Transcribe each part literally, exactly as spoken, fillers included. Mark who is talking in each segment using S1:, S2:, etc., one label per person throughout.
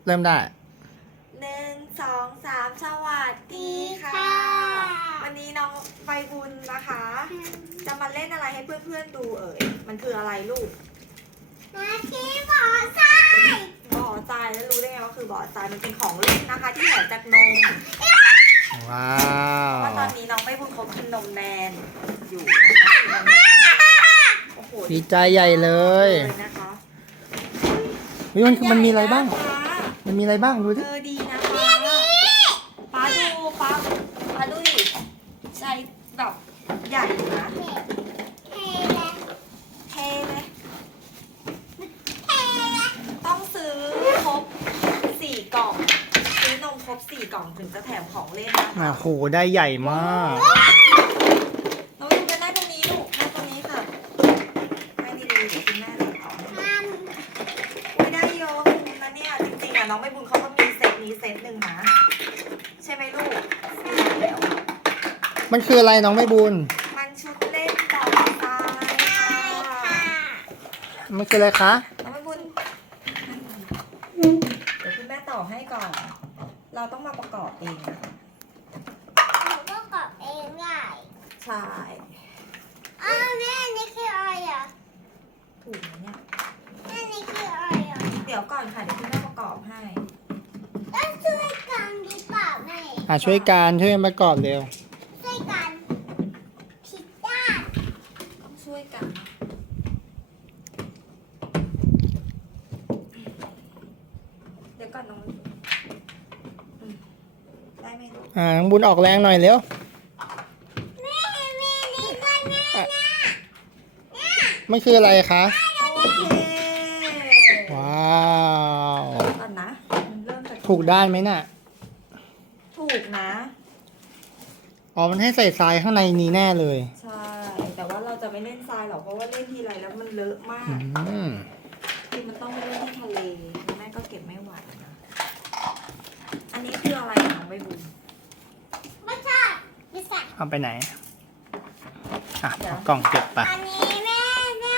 S1: เริ่มได้
S2: หนึ่งสองสามสวัสดีค่ะ วันนี้น้องใบบุญนะคะ จะมาเล่นอะไรให้เพื่อนๆดูเอ่ยมันคืออะไรลูก
S3: นาทีบ่อทราย
S2: บ่อทรายแล้วรู้ได้ไงว่าคือบ่อทรายมันเป็นของเล่นนะคะ ที่เหลือจากนม
S1: ว้า
S2: เพ
S1: ว
S2: ราะตอนนี้น้องใบบุญเขากินนมแนนอยู่นะคะโอ้โห
S1: ดีใจใหญ่เลย
S2: นะคะ
S1: วิมันมันมีอะไรบ้างมันมีอะไรบ้างดูดิ
S2: เออดีนะป้าป้าดูป้าป้าดูดิใจแบบใหญ่อยู่นะ
S3: เทเลย
S2: เทเลยต้องซื้อครบสี่กล่องซื้อนมครบสี่กล่องถึงจะแถมของเล่นนะ
S1: อ่ะโหได้ใหญ่มาก
S2: น้องดูกันได้ตรงนี้ลูกได้ตรงนี้ค่ะไม่ดีๆเดี๋ยวคุณแม่เดี๋ยวของอุ้ยได้เยอะคุณนะเนี่ยจริงๆอ่ะน้องใบบุญเขาก็มีเซตนี้เซตหนึ่งนะใช่ไหมลูกแล้ว
S1: มันคืออะไรน้องไม่บุญ
S2: มันชุดเล่นต่อทรายค่ะ
S1: มันคืออะไรคะ
S2: น้องใบบุญเดี๋ยวคุณแม่ต่อให้ก่อนเราต้องมาประกอบเองนะคะ
S3: หนูก็กรอบเองได้
S2: ใช่
S3: อ้าวแม่นี่คืออะไรอ่ะ
S2: ถูกไหมเนี่ย
S3: แม่นี่คืออะไรอ่ะ
S2: เดี๋ยวก่อนค่ะเดี๋ยวคุณแม่ประกอบให้
S3: ต้องช่วยกันดีเปล่าแม่
S1: อ่ะช่วยกันช่วยกันประกอบเร็ว
S3: ช่วยกันผิดด้าน
S2: ต้องช่วยกันเดี๋ยวก่อนน้องอืมได้ไหมลูก
S1: อ่าน้องบุญออกแรงหน่อยเร็ว
S3: แม่แม่นี่ด้วยแม่นะ
S1: มันคืออะไรคะ
S2: โอเค
S1: ว้าว
S2: ก่อนนะมันเริ่มจาก
S1: ถูกด้านไหมน่ะ
S2: ถูกนะ
S1: อ๋อมันให้ใส่ทรายข้างในนี้แน่เลย
S2: ใช่แต่ว่าเราจะไม่เล่นทรายหรอกเพราะว่าเล่นทีไรแล้วมันเลอะมาก
S1: อืม
S2: คือมันต้องไปเล่นที่ทะเลแม่ก็เก็บไม่ไหวนะอันนี้คืออะไรน้องใบบุญ
S3: ไม่ใช่ไม่ใช่
S1: เอาไปไหนอ่ะเอากล่องเก็บไป
S3: อันนี้แม่นะ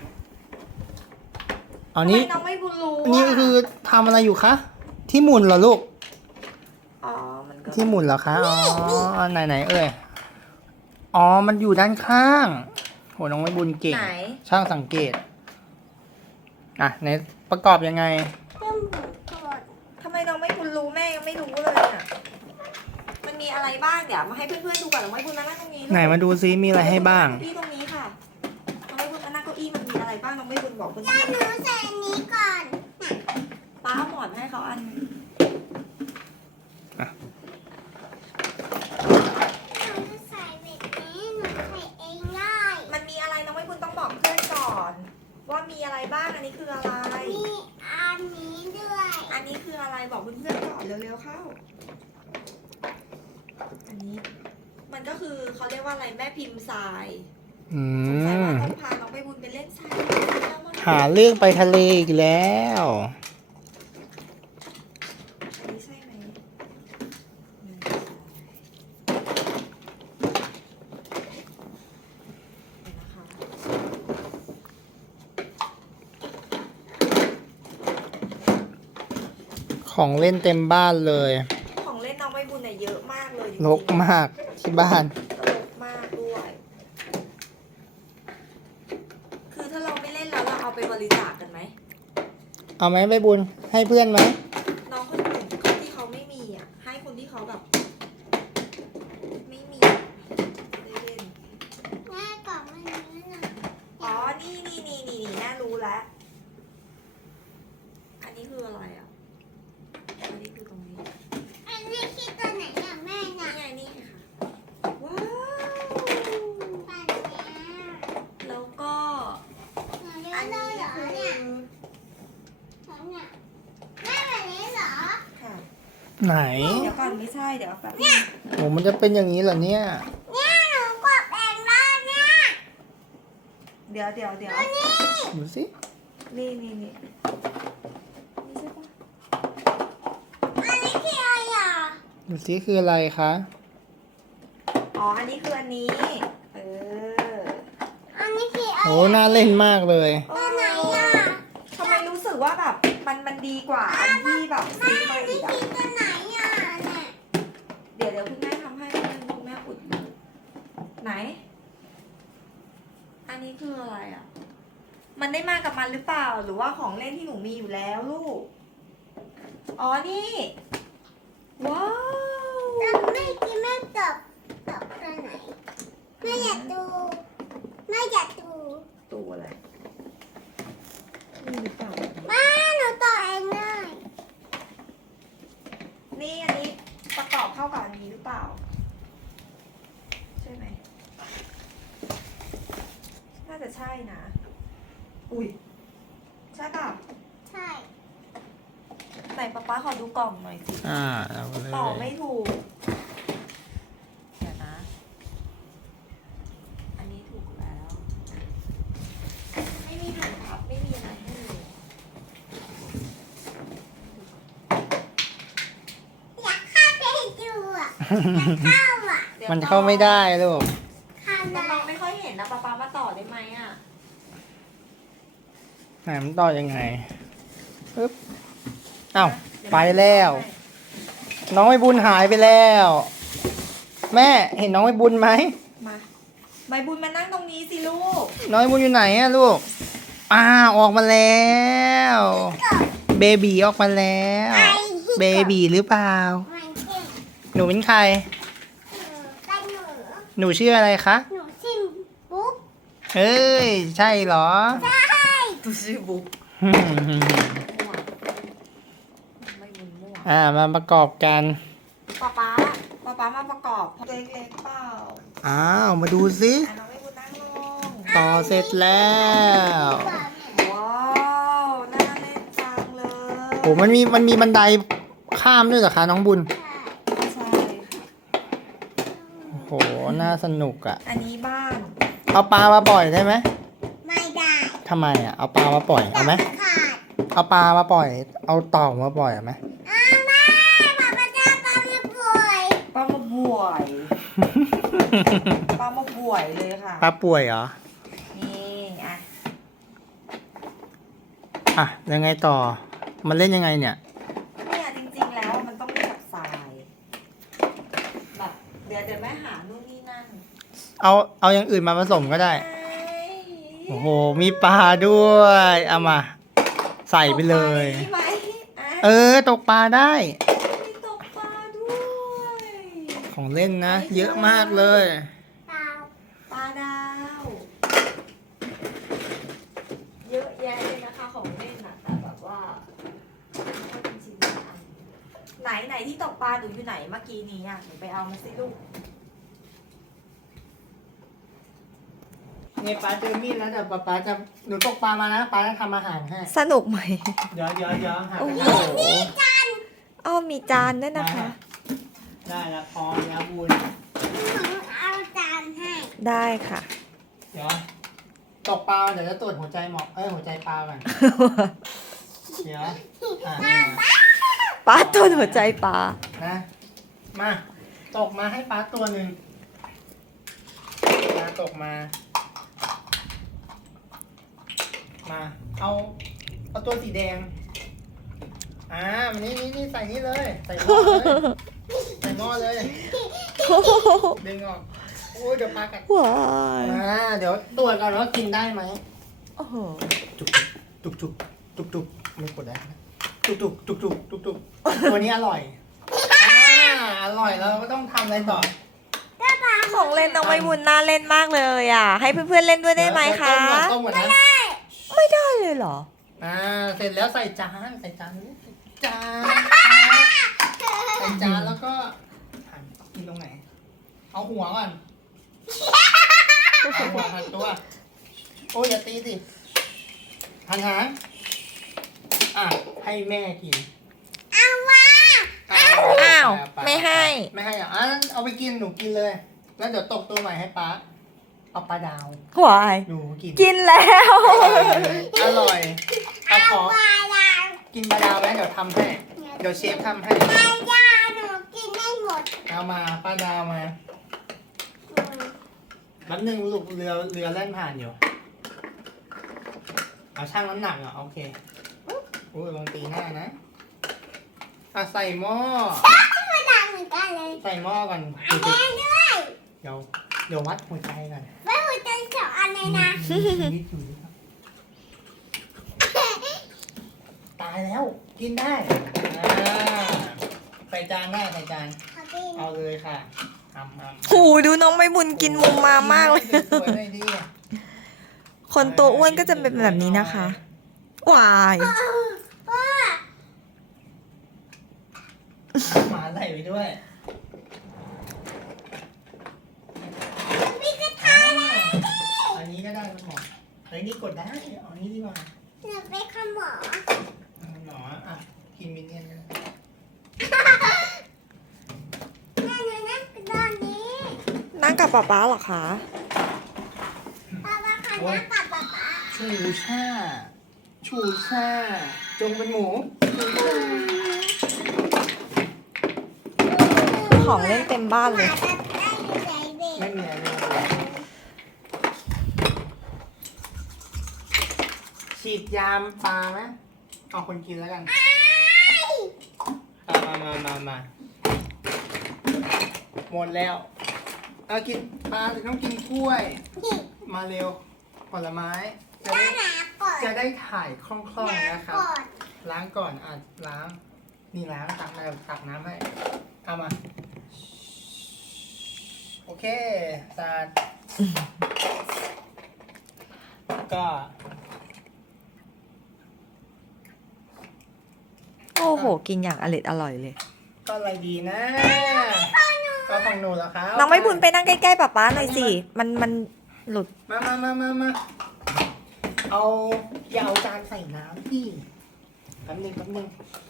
S1: อันนี้
S2: น้องไม่บุญรู้
S1: อันนี้คือทำอะไรอยู่คะที่หมุนเหรอลูก
S2: อ๋อมันก็
S1: ที่หมุนเหรอคะอ๋อไหนไหนเอ่ยอ๋อมันอยู่ด้านข้างโหน้องไม่บุญเก่งช่างสังเกตอ่ะในประกอบยังไง
S3: เริ่มหมุนก่อน
S2: ทำไมน้องไม่บุญรู้แม่ยังไม่รู้เลยอ่ะมันมีอะไรบ้างเดี๋ยวมาให้เพื่อนๆดูก่อนน้องไม่บุญมานั่งตรงนี้
S1: ไหนมาดูซิมีอะไรให้บ้าง
S2: ที่ตรงนี้ค่ะน้องไม่บุญมานั่งเก้าอี้มันมีอะไรบ้างน้องไม่บุญบอกเพื่อน
S3: จะหนูใส่อันนี้ก่อน
S2: ๆป้าหมอนให้เขาอันนึง
S3: หนูจะใส่แบบนี้หนูใส่เองได้
S2: มันมีอะไรน้องไม่บุญต้องบอกเพื่อนก่อน ว่ามีอะไรบ้างอันนี้คืออะไร
S3: มีอันนี้ด้วย
S2: อันนี้คืออะไรบอกเพื่อนๆก่อนเร็วๆเข้าอันนี้มันก็คือเขาเรียกว่าอะไรแม่พิมพ์ทราย
S1: อื
S2: สงสัยว่า
S1: ม
S2: ต้องพาน้องไปบุญไปเล่นทราย
S1: หาเรื่องไปทะเลอีกแล้ว
S2: อันนี้ใช่ไหม
S1: ของเล่นเต็มบ้านเลย
S2: ของเล่นน้องใบบุญเนี่ยเยอะมากเลย
S1: รกมากที่บ้าน
S2: รกมากด้วยคือถ้าเราไม่เล่นแล้วเราเอาไปบริจาคกันไหม
S1: เอาไหมใบบุญให้เพื่อนไหม
S2: น้องคนอื่นคนที่เขาไม่มีอ่ะให้คนที่เขาแบบไม่มีได้เล่น
S3: แม่กล่องมันนี้นะ
S2: อ๋อนี่นี่นี่นี่นี่แม่รู้แล้วอันนี้คืออะไรอ่ะอันนี้คือตรงนี้
S3: อันนี้คือตัวไหนอ่ะแม่น่ะ
S2: นี่ไงนี่ไงค่ะว้าว
S3: ปันนี้
S2: แล้วก็
S3: อันนี้เหรอเนี่ยเนี่ยแม่แบบนี้เหรอ
S2: ค่ะ
S1: ไหน
S2: เดี๋ยวก่อนไม่ใช่เดี๋ยวแบบ
S1: โอ้มันจะเป็นอย่างนี้เหรอเนี่ย
S3: เนี่ยหนูกดเองได้เนี่ย
S2: เดี๋ยวเดี๋ยวเดี๋ยว
S1: ดูสิ
S2: นี่นี่นี่นี่ใช่ปะ
S3: อันนี้คืออะไรอ่ะ
S1: ดูสิคืออะไรคะ
S2: อ๋ออันนี้คืออันนี้เออ
S3: อันนี้คืออะไร
S1: โอ้น่าเล่นมากเลย
S3: ตัวไหนอ่ะ
S2: ทำไมรู้สึกว่าแบบมันมันดีกว่าอันที่แบบซื้อมา
S3: ไม่
S2: อีกอะ
S3: กินตัวไหนอ่ะเนี่ย
S2: เดี๋ยวเดี๋ยวคุณแม่ทำให้คุณแม่อุดดูไหน อันนี้คืออะไรอ่ะ มันได้มากับมันหรือเปล่า หรือว่าของเล่นที่หนูมีอยู่แล้วลูก อ๋อ นี่ ว้าว
S3: แต่ไม่กินไม่ตอบตอบตัวไหนไม่อยากดูไม่อยากดู
S2: ตัวอะไร นี่หรือเปล่า
S3: มาหนูต่อเองเลย
S2: นี่อันนี้ประกอบเข้ากับอันนี้หรือเปล่า ใช่ไหม น่าจะใช่นะ อุ้ย ใช่ป่ะ
S3: ใช่
S2: ไหนป๊าป๊าขอดูกล่องหน่อยสิ
S1: อ่าเอาเลย
S2: ต่อไม่ถูก เดี๋ยวนะ อันนี้ถูกแล้ว ไม่มีถุงพับไม่มีอะไรให้เลย
S3: อยากเข้าไปดูอ่ะอยากเข้าอ่ะ
S2: ดี๋ยว
S1: มันเข้าไม่ได้ลูก
S3: เข้า
S2: มัน
S3: ได้
S2: มองไม่ค่อยเห็นนะป๊าป๊ามาต่อได้ไหมอ่ะ
S1: ไหนมันต่อยังไงปึ๊บเอ้าไปแล้ว น้องใบบุญหายไปแล้ว แม่เห็นน้องใบบุญไหม
S2: มาใบบุญมานั่งตรงนี้สิลูก
S1: น้องใบบุญอยู่ไหนอะลูกอ้าวออกมาแล้ว เบบีออกมาแล้ว เบบีหรือเปล่า
S3: มันเก่ง
S1: หนูเป็นใคร
S3: เป็นหนู
S1: หนูชื่ออะไรคะ
S3: หนูชิมปุ๊บ
S1: เอ้ยใช่เหรอ
S3: ใช่
S2: ตัวชื่อบุ๊กมั่วใบบุญมั่ว
S1: อ่ามาประกอบกัน
S2: ป๊าป๊าป๊าป๊ามาประกอบตัวเล็กๆเปล่า
S1: อ้าวมาดูสิ
S2: อ่ะน้องใบบุญนั่งลง
S1: ต่อเสร็จแล้ว
S2: ว้าวน่าเล่นจังเลย
S1: โอ้มันมีมันมีบันไดข้ามด้วยเหรอคะน้องบุญ
S2: ใช่
S1: โหน่าสนุกอะ
S2: อันนี้บ้าน
S1: เอาปลามาปล่อยได้ไหม
S3: ไม่ได้
S1: ทำไมอะเอาปลามาปล่อยเอาไหม
S3: ขาด
S1: เอาปลามาปล่อย เอาเต่ามาปล่อยเอาไหม
S3: อ้าวแม่ป๊าป๊าจะปลาไม่ป่วย
S2: ปลามาบวยปลามาบวยเลยค่ะ
S1: ปลาป่วยเหรอ
S2: นี่อ่ะ
S1: อ่ะยังไงต่อ มันเล่นยังไงเนี่ย
S2: เนี่ยจริงๆแล้วมันต้องมีกับทรายแบบเดี๋ยวเดี๋ยวแม่หานู่นนี่นั่น
S1: เอาเอาอย่างอื่นมาผสมก็ได้ โอ้โหมีปลาด้วย เอามา ใส่ไปเลย
S2: ตกปลาได้ไหมอ่ะ
S1: เออตกปลาได้
S2: มีตกปลาด้วย
S1: ของเล่นนะ เยอะมากเลย
S3: เปล่า
S2: ปลาดาว เยอะแยะเลยนะคะของเล่นอะแต่แบบว่าไม่เป็นชิ้นเป็นอันไหนไหนที่ตกปลาหนูอยู่ไหนเมื่อกี้นี้อ่ะหนูไปเอามาสิลูก
S1: เนี่ยป้าเจอมีดแล้วเดี๋ยวป้าป้าจะหนูตกปลามานะป้าจะทำอาหารให้
S2: สนุกไหม
S1: เดี๋ยวเดี๋ยวเดี๋ยวหา
S2: โอ้
S1: ไป
S2: โห
S1: หา
S2: อ้อมีจานด้วยนะคะ
S1: ได้แล้วพอแล้วบุญ
S3: หนูเอาจานให้
S2: ได้ค่ะ
S1: เดี๋ยวตกปลาเดี๋ยวจะตรวจหัวใจหมอกเอ้ยหัวใจปลาก่อนเดี๋ยวอ่ะ
S2: ปลาตัวหัวใจปลา
S1: นะมาตกมาให้ป้าตัวหนึ่งมาตกมา มา เอาเอาตัวสีแดงอ่ามันนี่นี่นี่ใส่นี่เลย ใส่หม้อเลยใส่หม้อเลยดึงออกโอ้ยเดี๋ยวปลากัด
S2: ว้าย
S1: อ่าเดี๋ยวตรวจก่อนว่ากินได้ไหม
S2: โอ้โห
S1: จุกจุกจุกจุกจุกไม่กดได้นะจุกจุกจุกจุกจุกจุกตัวนี้อร่อยอ่าอร่อยแล้วก็ต้องทำอะไรต่อ
S2: ของเล่นน้องใบบุญน่าเล่นมากเลยอ่ะ ให้เพื่อนๆเล่นด้วยได้ไหมคะ
S1: เดี๋ยวต้มก่อนต้มก่อนนะ
S2: ไม่ได้เลยเหรอ
S1: อ่าเสร็จแล้วใส่จานใส่จานจานใส่จานแล้วก็หั่นกินตรงไหน เอาหัวก่อนเอาหัวหั่นตัว โอ้ยอย่าตีสิหั่นหางอ่ะให้แม่กิน
S3: เอาว่า
S2: อ้าว
S1: ป
S2: ไม่ให้
S1: ไม่ให้อ่ะอ่ะเอาไปกินหนูกินเลย แล้วเดี๋ยวตกตัวใหม่ให้ป้าเอาปลาดาว
S2: วาย
S1: หนูกิน
S2: กินแล้ว
S1: อร่อยเอาขอ
S3: ปลาดาว
S1: กินปลาดาวไหมเดี๋ยวทำให้ เดี๋ยวเชฟทำให้
S3: ปลาดาวหนูกินได้หมด
S1: เอามาปลาดาวมา
S3: อืม
S1: แป๊บนึงลูกเรือเรือแล่นผ่านอยู่เอาช่างน้ำหนักเหรอโอเคโอ้ยลองตีหน้านะอ่ะใส่หม้อ
S3: ไม่ดังเหมือนกันเลย
S1: ใส่หม้อก่อน
S3: อันแดงด้วย
S1: เดี๋ยวเดี๋ยววัดหัวใจก่อน
S3: ไม่หัวใจสองอันเลยนะ
S1: มีชีวิตอยู่นะครับ ตายแล้ว กินได้อ่าใส่จานได้ใส่จาน
S3: ขอกิน
S1: เอาเลยค่ะทำทำ
S2: โหดูน้องใบบุญกินมุมมามากเลย
S1: สวยๆเลยดิ
S2: คนตัวอ้วนก็จะเป็นแบบนี้นะคะวาย
S3: พ่อ
S1: หมาใส่ไปด้วย
S3: มีกระทะ
S1: อ่าอันนี้ก็ได้คุณหมอเฮ้ยนี่กดได้เอาอันนี้ดีกว่า
S3: หนูไปขโมย
S1: เอาหนออ่ะกินมินเนี่ยนกัน
S3: แม่หนูนั่งตอนนี้
S2: นั่งกับป๊าป๊าเหรอคะ
S3: ป้าป้าขอนั่งกับป๊าป๊า
S1: ชูชาชูชาจงเป็นหมูชูชา
S2: ของเล่นเต็มบ้าน
S3: ห
S2: เล
S3: มาย จะได้อยู่ใจเด็ก
S1: ไม่มีอะไรเลยฉีดยามปลาไหมเอาคนกินแล้วกันเอามามามามาหมดแล้วเอากินปลาถึงต้องกินถ้วย
S3: นี่
S1: มาเร็วผลไม้ จะ
S3: ป้า
S1: ได้
S3: หนาก่อน
S1: จะได้ถ่ายคล่องๆ
S3: หนา
S1: นะครับ
S3: ก่อน
S1: ล้างก่อนอ่ะล้าง นี่ล้างตักน้ำตักน้ำให้เอามา โอเคสะอาดก็
S2: โอ้โห กินอย่างอร่อยอร่อยเลย
S1: ก็อะไรดีนะ ก็ของหนูแล้วครับ
S2: น้องใบบุญไปนั่งใกล้ๆป๊าป๊าหน่อยสิ มันมันหลุด
S1: มามามามามาเอาอย่าเอาจานใส่น้ำพี่แป๊บนึงแป๊บนึง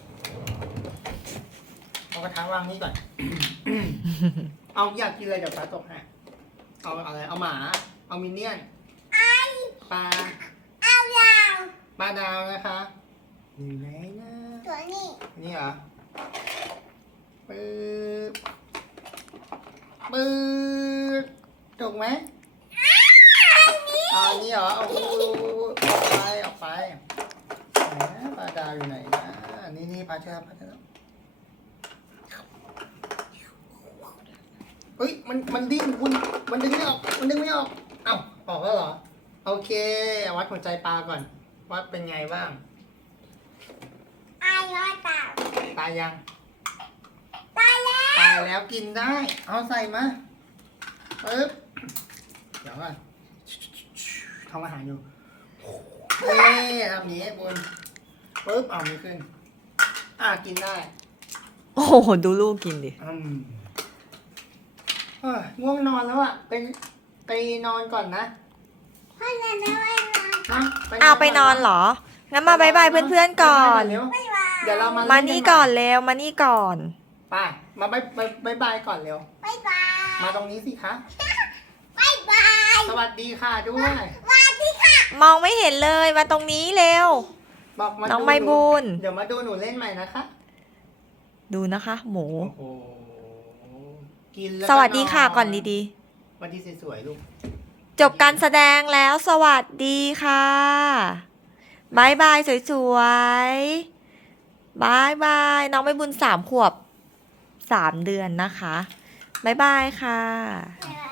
S1: เอากระทะวางนี่ก่อน เอาอยากกินอะไรเดี๋ยวปลาตกให้เอาอะไร เอาหมา เอามินเนี่ยนปลา
S3: เอายาว
S1: ปลาดาวนะคะอยู่ไหนนะ
S3: ตัวนี้
S1: นี่เหรอปึ๊บปึ๊บถูกไหมเอาอันนี้เหรอเอาออกไปออกไปไหนนะปลาดาวอยู่ไหนนะนี่นี่ปลาเชื้อปลาเชื้อเฮ้ยมันมันดิ้นคุณมันดึงไม่ออกมันดึงไม่ออกเอ้าออกแล้วเหรอโอเควัดหัวใจปลาก่อนวัดเป็นไงบ้าง
S3: อายรอดเต่า
S1: ตายยัง
S3: ตายแล้ว
S1: ตายแล้วกินได้ เอาใส่มาปึ๊บ เดี๋ยวก่อนทำอาหารอยู่เฮ้ทำนี้บนปึ๊บ เอาไม่ขึ้น อ่ะกินได้
S2: โอ้โห ดูลูกกินดิ
S1: อืมเอ้ยง่วงนอนแล้วอ่ะไปไปนอนก่อนนะ
S3: พ่อจะได้ไว้นอน
S1: นะ
S2: เอาไปนอนเหรอ งั้นมาบายบายเพื่อนๆก่อน
S1: เร็ว
S3: ไม่ว่า
S1: เดี๋ยวเรามา
S2: มา
S1: มา
S2: นี่ก่อนเร็ว มานี่ก่อน
S1: ไป มาบายบายบายบายก่อนเร็ว
S3: บ๊ายบาย
S1: มาตรงนี้สิคะ
S3: บ๊ายบาย
S1: สวัสดีค่ะด้วย
S3: สวัสดีค่ะ
S2: มองไม่เห็นเลย มาตรงนี้เร็ว
S1: บอกมา
S2: น้อง
S1: ดู
S2: ใบบุญ
S1: เดี๋ยวมาดูหนูเล่นใหม่นะคะ
S2: ดูนะคะ หมู
S1: โอ้โห กินแล้ว
S2: สวัสดีค่ะก่อนดี
S1: ๆสวัสดีสวยๆลูก
S2: ๆ จบการแสดงแล้ว สวัสดีค่ะบายบายสวยๆบายบาย น้องใบบุญสามขวบสามเดือนนะคะบายบายค่ะ
S3: บ๊ายบาย